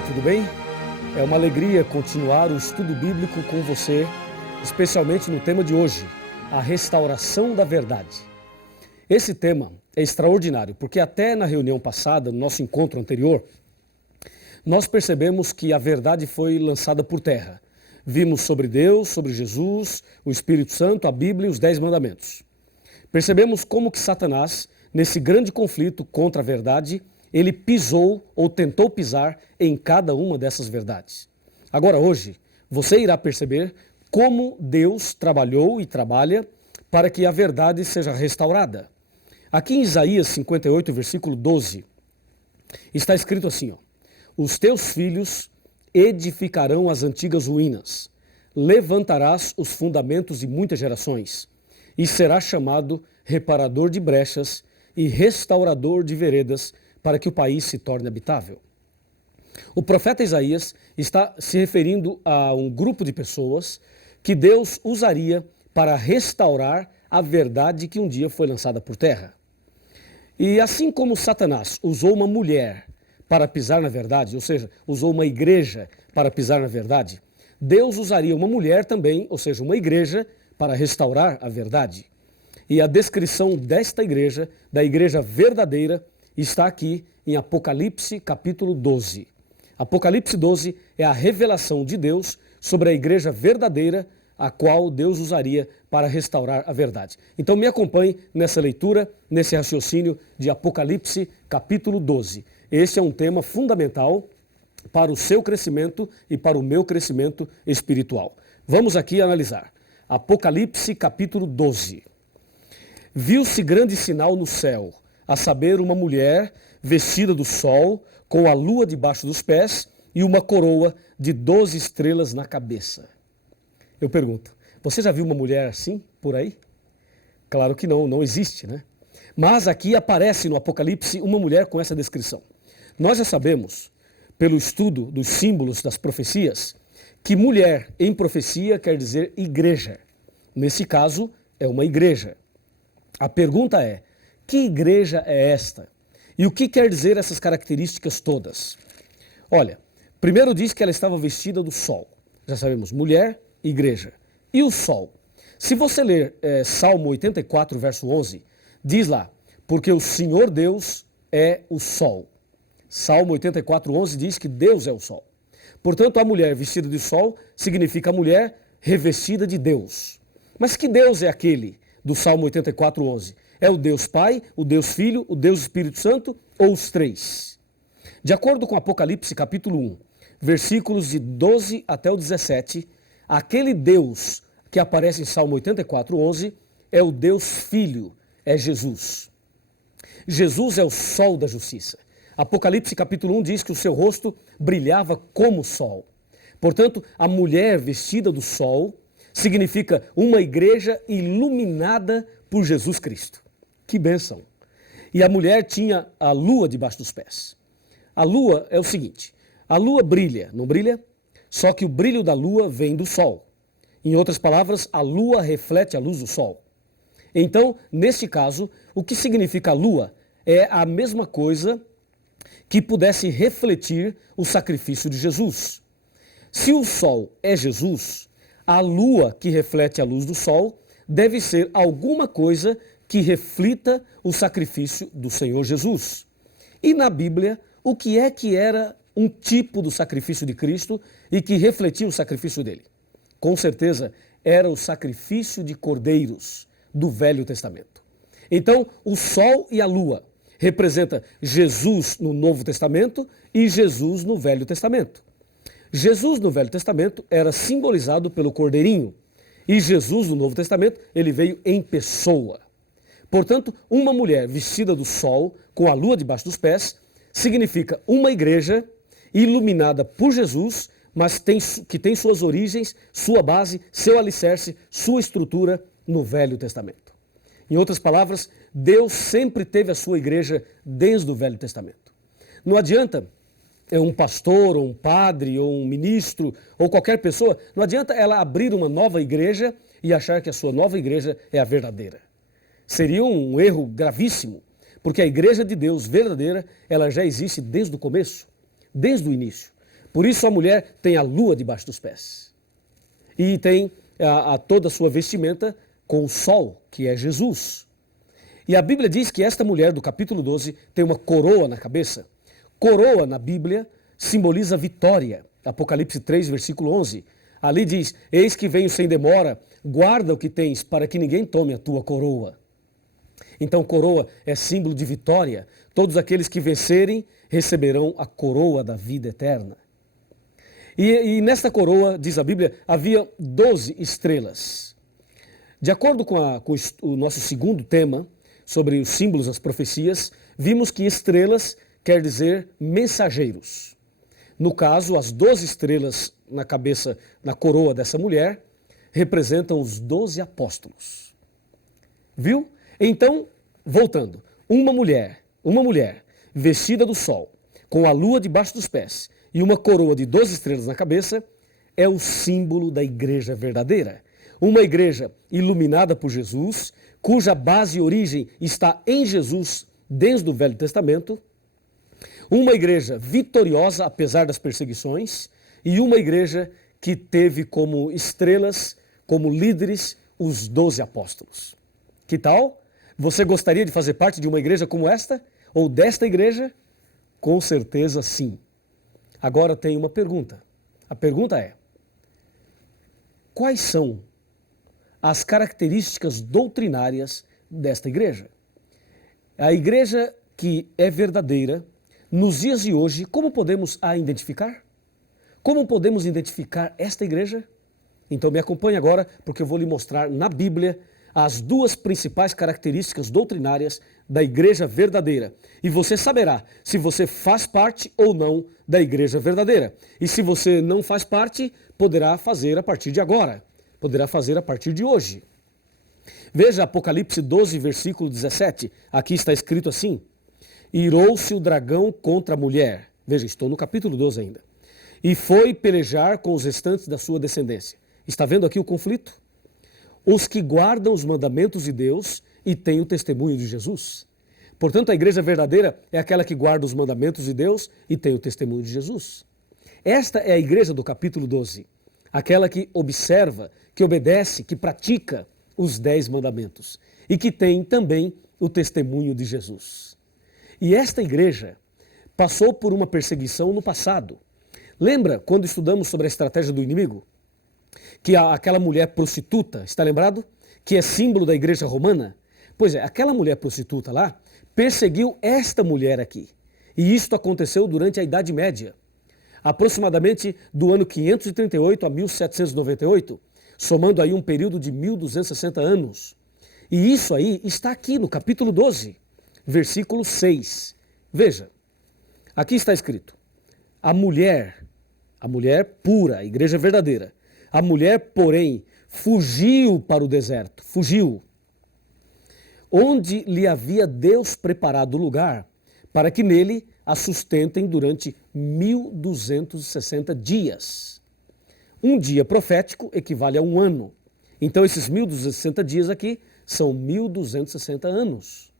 Olá, tudo bem? É uma alegria continuar o estudo bíblico com você, especialmente no tema de hoje, a restauração da verdade. Esse tema é extraordinário, porque até na reunião passada, no nosso encontro anterior, nós percebemos que a verdade foi lançada por terra. Vimos sobre Deus, sobre Jesus, o Espírito Santo, a Bíblia e os 10 mandamentos. Percebemos como que Satanás, nesse grande conflito contra a verdade, ele pisou ou tentou pisar em cada uma dessas verdades. Agora, hoje, você irá perceber como Deus trabalhou e trabalha para que a verdade seja restaurada. Aqui em Isaías 58, versículo 12, está escrito assim, os teus filhos edificarão as antigas ruínas, levantarás os fundamentos de muitas gerações, e será chamado reparador de brechas e restaurador de veredas, para que o país se torne habitável. O profeta Isaías está se referindo a um grupo de pessoas que Deus usaria para restaurar a verdade que um dia foi lançada por terra. E assim como Satanás usou uma mulher para pisar na verdade, ou seja, usou uma igreja para pisar na verdade, Deus usaria uma mulher também, ou seja, uma igreja, para restaurar a verdade. E a descrição desta igreja, da igreja verdadeira, está aqui em Apocalipse capítulo 12. Apocalipse 12 é a revelação de Deus sobre a igreja verdadeira, a qual Deus usaria para restaurar a verdade. Então me acompanhe nessa leitura, nesse raciocínio de Apocalipse capítulo 12. Este é um tema fundamental para o seu crescimento e para o meu crescimento espiritual. Vamos aqui analisar. Apocalipse capítulo 12. Viu-se grande sinal no céu, a saber, uma mulher vestida do sol, com a lua debaixo dos pés e uma coroa de 12 estrelas na cabeça. Eu pergunto, você já viu uma mulher assim por aí? Claro que não existe, né? Mas aqui aparece no Apocalipse uma mulher com essa descrição. Nós já sabemos, pelo estudo dos símbolos das profecias, que mulher em profecia quer dizer igreja. Nesse caso, é uma igreja. A pergunta é, que igreja é esta? E o que quer dizer essas características todas? Olha, primeiro diz que ela estava vestida do sol. Já sabemos, mulher, igreja. E o sol? Se você ler Salmo 84, verso 11, diz lá, porque o Senhor Deus é o sol. Salmo 84, 11 diz que Deus é o sol. Portanto, a mulher vestida de sol significa a mulher revestida de Deus. Mas que Deus é aquele do Salmo 84, 11? É o Deus Pai, o Deus Filho, o Deus Espírito Santo ou os três? De acordo com Apocalipse capítulo 1, versículos de 12 até o 17, aquele Deus que aparece em Salmo 84, 11 é o Deus Filho, é Jesus. Jesus é o sol da justiça. Apocalipse capítulo 1 diz que o seu rosto brilhava como o sol. Portanto, a mulher vestida do sol significa uma igreja iluminada por Jesus Cristo. Que bênção! E a mulher tinha a lua debaixo dos pés. A lua é o seguinte, a lua brilha, não brilha? Só que o brilho da lua vem do sol. Em outras palavras, a lua reflete a luz do sol. Então, neste caso, o que significa a lua é a mesma coisa que pudesse refletir o sacrifício de Jesus. Se o sol é Jesus, a lua que reflete a luz do sol deve ser alguma coisa que reflita o sacrifício do Senhor Jesus. E na Bíblia, o que era um tipo do sacrifício de Cristo e que refletia o sacrifício dele? Com certeza, era o sacrifício de cordeiros do Velho Testamento. Então, o sol e a lua representam Jesus no Novo Testamento e Jesus no Velho Testamento. Jesus no Velho Testamento era simbolizado pelo cordeirinho e Jesus no Novo Testamento ele veio em pessoa. Portanto, uma mulher vestida do sol com a lua debaixo dos pés significa uma igreja iluminada por Jesus, mas que tem suas origens, sua base, seu alicerce, sua estrutura no Velho Testamento. Em outras palavras, Deus sempre teve a sua igreja desde o Velho Testamento. Não adianta um pastor, ou um padre, ou um ministro, ou qualquer pessoa, não adianta ela abrir uma nova igreja e achar que a sua nova igreja é a verdadeira. Seria um erro gravíssimo, porque a igreja de Deus verdadeira, ela já existe desde o começo, desde o início. Por isso a mulher tem a lua debaixo dos pés. E tem toda a sua vestimenta com o sol, que é Jesus. E a Bíblia diz que esta mulher, do capítulo 12, tem uma coroa na cabeça. Coroa, na Bíblia, simboliza vitória. Apocalipse 3, versículo 11. Ali diz, eis que venho sem demora, guarda o que tens, para que ninguém tome a tua coroa. Então, coroa é símbolo de vitória. Todos aqueles que vencerem receberão a coroa da vida eterna. E nesta coroa, diz a Bíblia, havia 12 estrelas. De acordo com o nosso segundo tema, sobre os símbolos das profecias, vimos que estrelas quer dizer mensageiros. No caso, as 12 estrelas na cabeça, na coroa dessa mulher, representam os 12 apóstolos. Viu? Então, voltando, uma mulher vestida do sol, com a lua debaixo dos pés e uma coroa de 12 estrelas na cabeça, é o símbolo da igreja verdadeira. Uma igreja iluminada por Jesus, cuja base e origem está em Jesus desde o Velho Testamento, uma igreja vitoriosa apesar das perseguições e uma igreja que teve como estrelas, como líderes, os 12 apóstolos. Que tal? Você gostaria de fazer parte de uma igreja como esta? Ou desta igreja? Com certeza sim. Agora tem uma pergunta. A pergunta é: quais são as características doutrinárias desta igreja? A igreja que é verdadeira, nos dias de hoje, como podemos a identificar? Como podemos identificar esta igreja? Então me acompanhe agora, porque eu vou lhe mostrar na Bíblia as duas principais características doutrinárias da igreja verdadeira. E você saberá se você faz parte ou não da igreja verdadeira. E se você não faz parte, poderá fazer a partir de agora. Poderá fazer a partir de hoje. Veja Apocalipse 12, versículo 17. Aqui está escrito assim: irou-se o dragão contra a mulher. Veja, estou no capítulo 12 ainda. E foi pelejar com os restantes da sua descendência. Está vendo aqui o conflito? Os que guardam os mandamentos de Deus e têm o testemunho de Jesus. Portanto, a igreja verdadeira é aquela que guarda os mandamentos de Deus e tem o testemunho de Jesus. Esta é a igreja do capítulo 12. Aquela que observa, que obedece, que pratica os 10 mandamentos e que tem também o testemunho de Jesus. E esta igreja passou por uma perseguição no passado. Lembra quando estudamos sobre a estratégia do inimigo? Que aquela mulher prostituta, está lembrado? Que é símbolo da igreja romana? Pois é, aquela mulher prostituta lá perseguiu esta mulher aqui. E isto aconteceu durante a Idade Média. Aproximadamente do ano 538 a 1798, somando aí um período de 1260 anos. E isso aí está aqui no capítulo 12, versículo 6. Veja, aqui está escrito: a mulher pura, a igreja verdadeira, a mulher, porém, fugiu para o deserto, fugiu, onde lhe havia Deus preparado lugar, para que nele a sustentem durante 1260 dias. Um dia profético equivale a um ano. Então esses 1260 dias aqui são 1260 anos.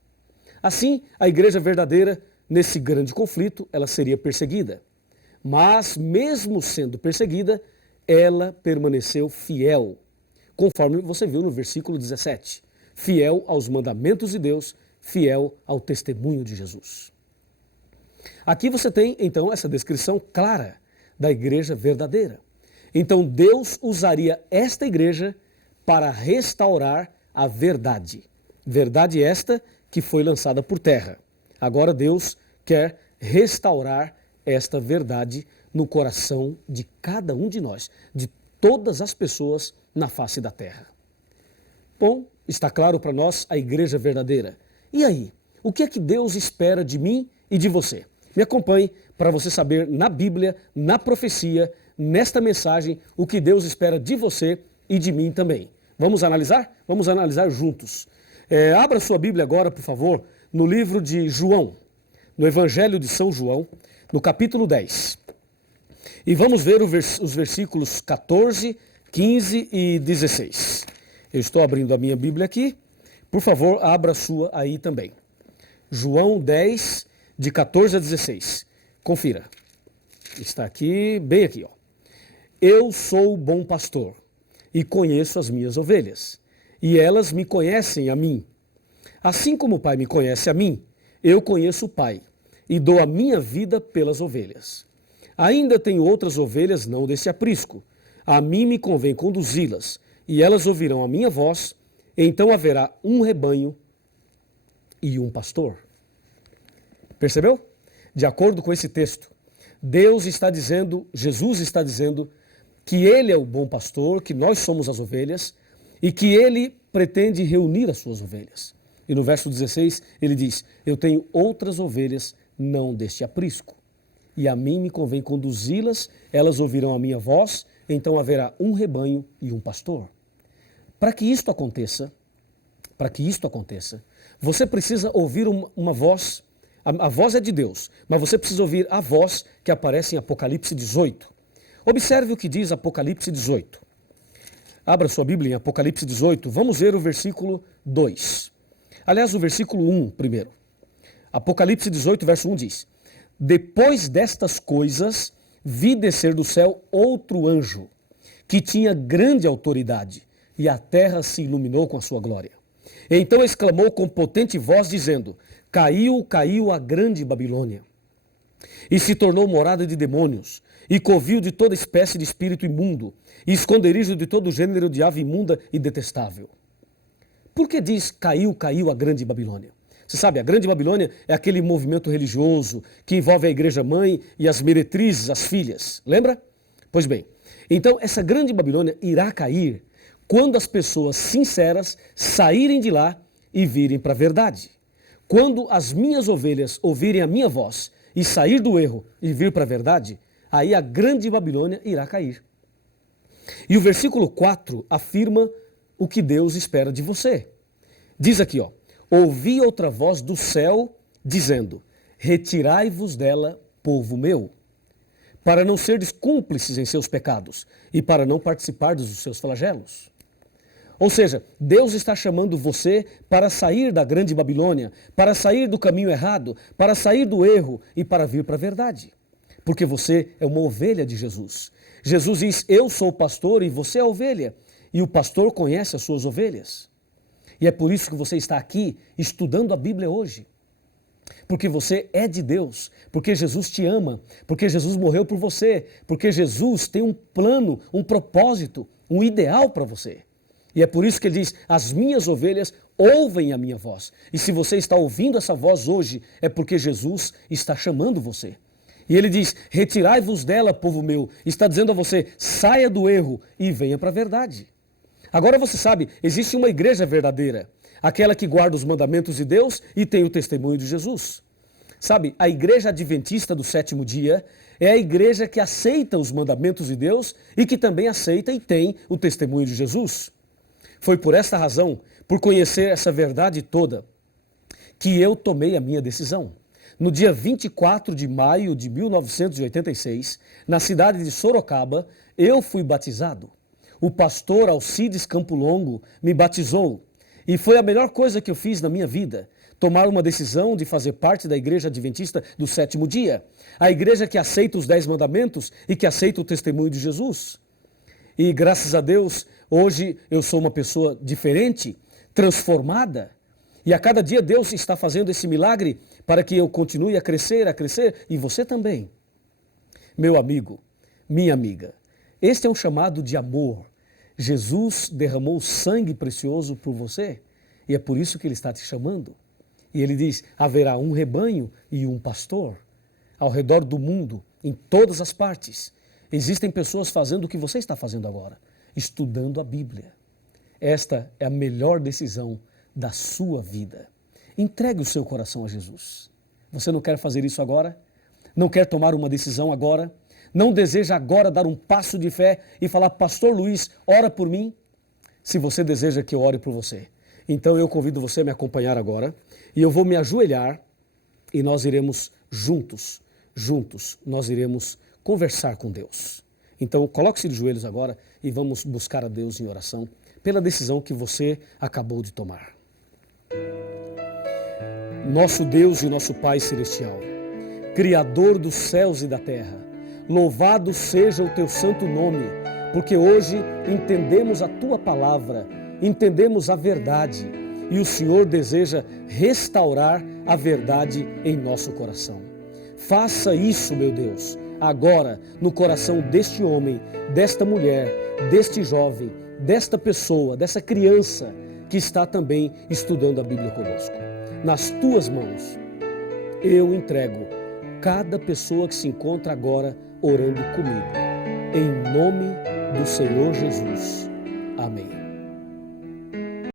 Assim, a igreja verdadeira, nesse grande conflito, ela seria perseguida. Mas, mesmo sendo perseguida, ela permaneceu fiel, conforme você viu no versículo 17. Fiel aos mandamentos de Deus, fiel ao testemunho de Jesus. Aqui você tem, então, essa descrição clara da igreja verdadeira. Então, Deus usaria esta igreja para restaurar a verdade. Verdade esta que foi lançada por terra. Agora Deus quer restaurar esta verdade no coração de cada um de nós, de todas as pessoas na face da terra. Bom, está claro para nós a igreja verdadeira. E aí, o que é que Deus espera de mim e de você? Me acompanhe para você saber na Bíblia, na profecia, nesta mensagem, o que Deus espera de você e de mim também. Vamos analisar? Vamos analisar juntos. Abra sua Bíblia agora, por favor, no livro de João, no Evangelho de São João, no capítulo 10. E vamos ver os versículos 14, 15 e 16. Eu estou abrindo a minha Bíblia aqui. Por favor, abra a sua aí também. João 10, de 14 a 16. Confira. Está aqui, bem aqui, ó. Eu sou o bom pastor e conheço as minhas ovelhas, e elas me conhecem a mim. Assim como o Pai me conhece a mim, eu conheço o Pai e dou a minha vida pelas ovelhas. Ainda tenho outras ovelhas não desse aprisco. A mim me convém conduzi-las, e elas ouvirão a minha voz, então haverá um rebanho e um pastor. Percebeu? De acordo com esse texto, Deus está dizendo, Jesus está dizendo, que Ele é o bom pastor, que nós somos as ovelhas, e que Ele pretende reunir as suas ovelhas. E no verso 16 ele diz, eu tenho outras ovelhas não deste aprisco, e a mim me convém conduzi-las, elas ouvirão a minha voz, então haverá um rebanho e um pastor. Para que isto aconteça, você precisa ouvir uma voz, a voz é de Deus, mas você precisa ouvir a voz que aparece em Apocalipse 18. Observe o que diz Apocalipse 18. Abra sua Bíblia em Apocalipse 18, vamos ver o versículo 2. Aliás, o versículo 1 primeiro. Apocalipse 18, verso 1 diz, depois destas coisas, vi descer do céu outro anjo, que tinha grande autoridade, e a terra se iluminou com a sua glória. Então exclamou com potente voz, dizendo, caiu, caiu a grande Babilônia, e se tornou morada de demônios, e covil de toda espécie de espírito imundo, e esconderijo de todo gênero de ave imunda e detestável. Por que diz caiu, caiu a grande Babilônia? Você sabe, a grande Babilônia é aquele movimento religioso que envolve a igreja mãe e as meretrizes, as filhas. Lembra? Pois bem, então essa grande Babilônia irá cair quando as pessoas sinceras saírem de lá e virem para a verdade. Quando as minhas ovelhas ouvirem a minha voz e sair do erro e vir para a verdade, aí a grande Babilônia irá cair. E o versículo 4 afirma o que Deus espera de você. Diz aqui, ó, ouvi outra voz do céu dizendo, retirai-vos dela, povo meu, para não serdes cúmplices em seus pecados e para não participardes dos seus flagelos. Ou seja, Deus está chamando você para sair da grande Babilônia, para sair do caminho errado, para sair do erro e para vir para a verdade. Porque você é uma ovelha de Jesus. Jesus diz, eu sou o pastor e você é a ovelha. E o pastor conhece as suas ovelhas. E é por isso que você está aqui estudando a Bíblia hoje. Porque você é de Deus, porque Jesus te ama, porque Jesus morreu por você, porque Jesus tem um plano, um propósito, um ideal para você. E é por isso que ele diz, as minhas ovelhas ouvem a minha voz. E se você está ouvindo essa voz hoje, é porque Jesus está chamando você. E ele diz, retirai-vos dela, povo meu. Está dizendo a você, saia do erro e venha para a verdade. Agora você sabe, existe uma igreja verdadeira, aquela que guarda os mandamentos de Deus e tem o testemunho de Jesus. Sabe, a igreja adventista do sétimo dia é a igreja que aceita os mandamentos de Deus e que também aceita e tem o testemunho de Jesus. Foi por esta razão, por conhecer essa verdade toda, que eu tomei a minha decisão. No dia 24 de maio de 1986, na cidade de Sorocaba, eu fui batizado. O pastor Alcides Campo Longo me batizou. E foi a melhor coisa que eu fiz na minha vida, tomar uma decisão de fazer parte da igreja adventista do sétimo dia. A igreja que aceita os 10 mandamentos e que aceita o testemunho de Jesus. E graças a Deus, hoje eu sou uma pessoa diferente, transformada. E a cada dia Deus está fazendo esse milagre para que eu continue a crescer, e você também. Meu amigo, minha amiga, este é um chamado de amor. Jesus derramou sangue precioso por você e é por isso que Ele está te chamando. E Ele diz, haverá um rebanho e um pastor ao redor do mundo, em todas as partes. Existem pessoas fazendo o que você está fazendo agora, estudando a Bíblia. Esta é a melhor decisão da sua vida. Entregue o seu coração a Jesus. Você não quer fazer isso agora? Não quer tomar uma decisão agora? Não deseja agora dar um passo de fé e falar, Pastor Luiz, ora por mim? Se você deseja que eu ore por você, então eu convido você a me acompanhar agora e eu vou me ajoelhar e nós iremos juntos, nós iremos conversar com Deus. Então coloque-se de joelhos agora e vamos buscar a Deus em oração pela decisão que você acabou de tomar. Nosso Deus e nosso Pai Celestial, Criador dos céus e da terra, Louvado seja o teu santo nome, porque hoje entendemos a tua palavra, entendemos a verdade e o Senhor deseja restaurar a verdade em nosso coração. Faça isso, meu Deus, agora no coração deste homem, desta mulher, deste jovem, desta pessoa, dessa criança que está também estudando a Bíblia conosco. Nas tuas mãos, eu entrego cada pessoa que se encontra agora orando comigo. Em nome do Senhor Jesus. Amém.